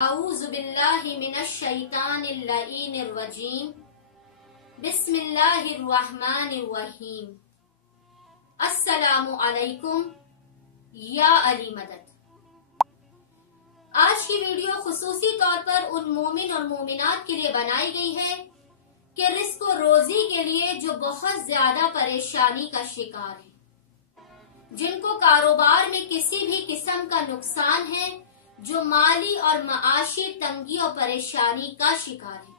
اعوذ باللہ من الشیطان اللعین الرجیم بسم اللہ الرحمن الرحیم السلام علیکم یا علی مدد۔ آج کی ویڈیو خصوصی طور پر ان مومن اور مومنات کے لیے بنائی گئی ہے کہ رزق و روزی کے لیے جو بہت زیادہ پریشانی کا شکار ہے، جن کو کاروبار میں کسی بھی قسم کا نقصان ہے، جو مالی اور معاشی تنگی اور پریشانی کا شکار ہے۔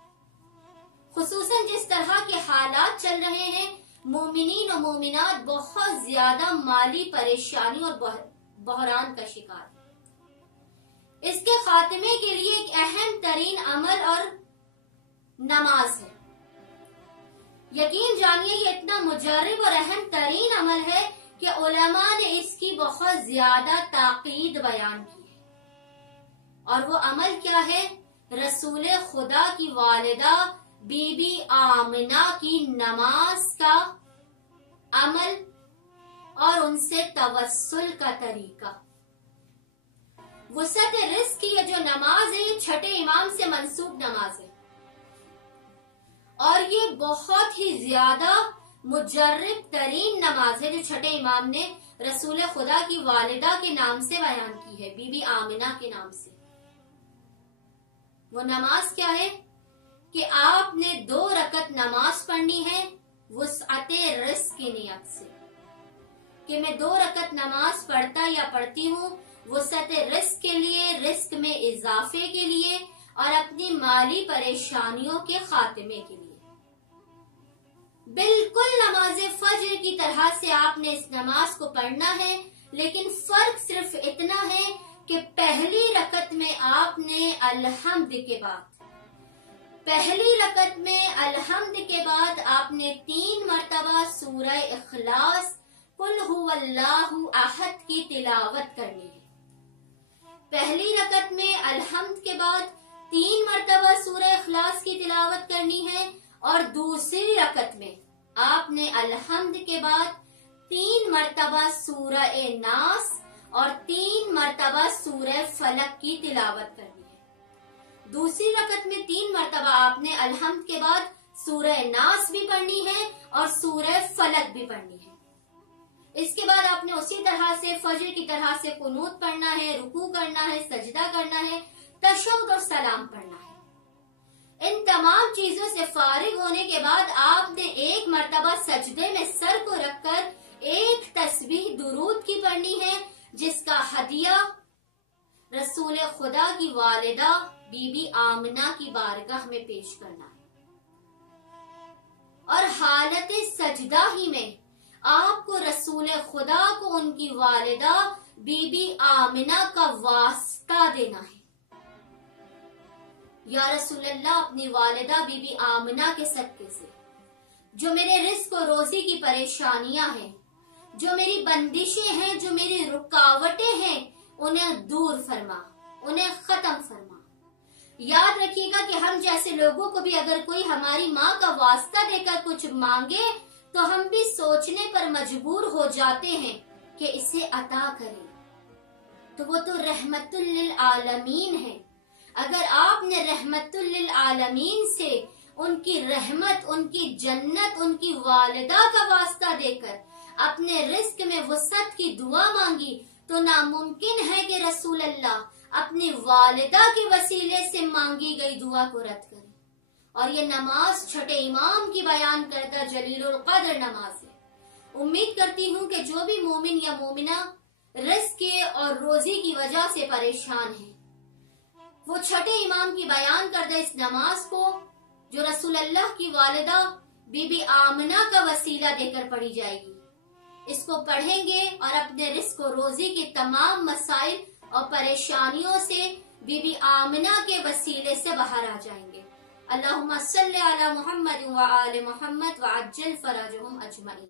خصوصاً جس طرح کے حالات چل رہے ہیں، مومنین اور مومنات بہت زیادہ مالی پریشانی اور بحران کا شکار ہے۔ اس کے خاتمے کے لیے ایک اہم ترین عمل اور نماز ہے۔ یقین جانیے یہ اتنا مجرب اور اہم ترین عمل ہے کہ علماء نے اس کی بہت زیادہ تاکید بیان کی ہے۔ اور وہ عمل کیا ہے؟ رسول خدا کی والدہ بی بی آمنہ کی نماز کا عمل اور ان سے توسل کا طریقہ۔ وسعت رزق کی یہ جو نماز ہے، یہ چھٹے امام سے منسوب نماز ہے، اور یہ بہت ہی زیادہ مجرب ترین نماز ہے جو چھٹے امام نے رسول خدا کی والدہ کے نام سے بیان کی ہے، بی بی آمنہ کے نام سے۔ وہ نماز کیا ہے کہ آپ نے 2 رکعت نماز پڑھنی ہے وسعت رزق کی نیت سے، کہ میں 2 رکعت نماز پڑھتا یا پڑھتی ہوں وسعت رزق کے لیے، رزق میں اضافے کے لیے اور اپنی مالی پریشانیوں کے خاتمے کے لیے۔ بالکل نماز فجر کی طرح سے آپ نے اس نماز کو پڑھنا ہے، لیکن فرق صرف اتنا ہے کہ پہلی رکعت میں آپ نے الحمد کے بعد آپ نے 3 مرتبہ سورہ اخلاص قل هو اللہ احد کی تلاوت کرنی ہے۔ پہلی رکعت میں الحمد کے بعد 3 مرتبہ سورہ اخلاص کی تلاوت کرنی ہے، اور دوسری رکعت میں آپ نے الحمد کے بعد 3 مرتبہ سورہ ناس اور 3 مرتبہ سورہ فلق کی تلاوت کرنی ہے۔ دوسری رکعت میں 3 مرتبہ آپ نے الحمد کے بعد سورہ ناس بھی پڑھنی ہے اور سورہ فلق بھی پڑھنی ہے۔ اس کے بعد آپ نے اسی طرح سے فجر کی طرح سے قنوت پڑھنا ہے، رکوع کرنا ہے، سجدہ کرنا ہے، تشہد اور سلام پڑھنا ہے۔ ان تمام چیزوں سے فارغ ہونے کے بعد آپ نے 1 مرتبہ سجدے میں سر کو رکھ کر ایک تسبیح درود کی پڑھنی ہے، جس کا ہدیہ رسول خدا کی والدہ بی بی آمنہ کی بارگاہ میں پیش کرنا ہے۔ اور حالت سجدہ ہی میں آپ کو رسول خدا کو ان کی والدہ بی بی آمنہ کا واسطہ دینا ہے۔ یا رسول اللہ، اپنی والدہ بی بی آمنہ کے صدقے سے جو میرے رزق و روزی کی پریشانیاں ہیں، جو میری بندشیں ہیں، جو میری رکاوٹیں ہیں، انہیں دور فرما، انہیں ختم فرما۔ یاد رکھیے گا کہ ہم جیسے لوگوں کو بھی اگر کوئی ہماری ماں کا واسطہ دے کر کچھ مانگے تو ہم بھی سوچنے پر مجبور ہو جاتے ہیں کہ اسے عطا کریں، تو وہ تو رحمت للعالمین ہے۔ اگر آپ نے رحمت للعالمین سے ان کی رحمت، ان کی جنت، ان کی والدہ کا واسطہ دے کر اپنے رزق میں وسعت کی دعا مانگی، تو ناممکن ہے کہ رسول اللہ اپنی والدہ کے وسیلے سے مانگی گئی دعا کو رد کریں۔ اور یہ نماز چھٹے امام کی بیان کردہ جلیل القدر نماز ہے۔ امید کرتی ہوں کہ جو بھی مومن یا مومنہ رزق اور روزی کی وجہ سے پریشان ہیں، وہ چھٹے امام کی بیان کردہ اس نماز کو، جو رسول اللہ کی والدہ بی بی آمنہ کا وسیلہ دے کر پڑھی جائے گی، اس کو پڑھیں گے اور اپنے رزق و روزی کے تمام مسائل اور پریشانیوں سے بی بی آمنہ کے وسیلے سے باہر آ جائیں گے۔ اللہم صلی علی محمد وآل محمد وعجل فرجہم اجمعین۔